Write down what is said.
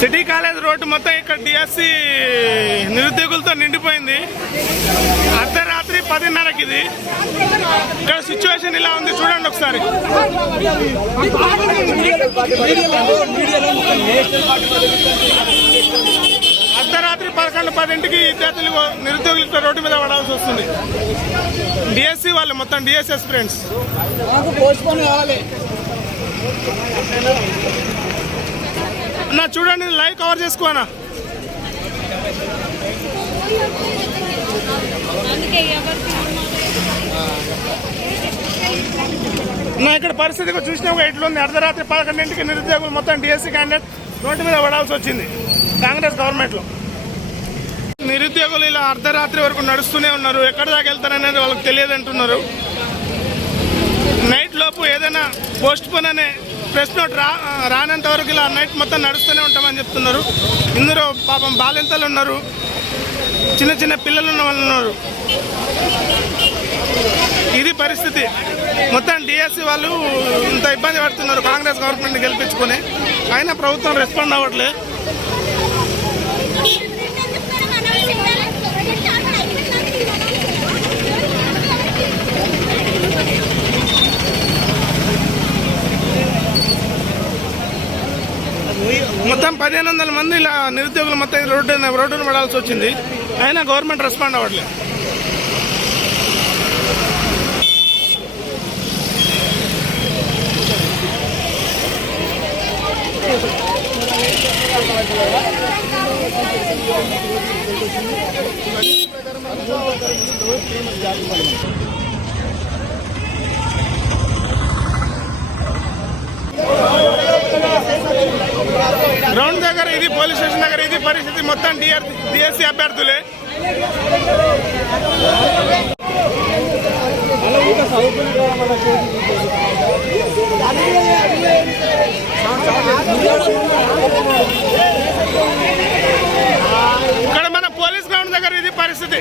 City college road మొత్తం ఇక్కడ DSC నిరుద్యోగులతో నిండిపోయింది. అర్ధరాత్రి 10:30కి ఇది. ఇక్కడ సిచ్యువేషన్ ఇలా ఉంది, చూడండి ఒకసారి. అర్ధరాత్రి 11:10కి విద్యార్థులు నిరుద్యోగులతో రోడ్డు మీద పడాల్సి వస్తుంది. డిఎస్సి వాళ్ళు మొత్తం డిఎస్ఎస్ ఫ్రెండ్స్. నా చూడండి, లైవ్ కవర్ చేసుకోనా. నా ఇక్కడ పరిస్థితి చూసినా ఎట్లుంది. అర్ధరాత్రి 11కి నిరుద్యోగులు మొత్తం డిఎస్సి క్యాండిడేట్ రోడ్డు మీద పడాల్సి వచ్చింది కాంగ్రెస్ గవర్నమెంట్లో. నిరుద్యోగులు ఇలా అర్ధరాత్రి వరకు నడుస్తూనే ఉన్నారు. ఎక్కడ దాకా వెళ్తారనేది వాళ్ళకి తెలియదు అంటున్నారు. నైట్ లోపు ఏదైనా పోస్ట్ పోన్ అనే ప్రెస్ నోట్ రానంత వరకు ఇలా నైట్ మొత్తం నడుస్తూనే ఉంటామని చెప్తున్నారు. ఇందులో పాపం బాలింతలు ఉన్నారు, చిన్న చిన్న పిల్లలు ఉన్న వాళ్ళు ఉన్నారు. ఇది పరిస్థితి. మొత్తం డిఎస్సి వాళ్ళు ఇంత ఇబ్బంది పడుతున్నారు కాంగ్రెస్ గవర్నమెంట్ గెలిపించుకొని. అయినా ప్రభుత్వం రెస్పాండ్ అవ్వట్లే. మొత్తం 1500 మంది ఇలా నిరుద్యోగులు మొత్తం రోడ్డును పడాల్సి వచ్చింది. అయినా గవర్నమెంట్ రెస్పాండ్ అవ్వట్లేదు. గ్రౌండ్ దగ్గర ఇది, పోలీస్ స్టేషన్ దగ్గర ఇది పరిస్థితి. మొత్తం డిఎస్సి అభ్యర్థులే. ఇక్కడ మన పోలీస్ గ్రౌండ్ దగ్గర ఇది పరిస్థితి.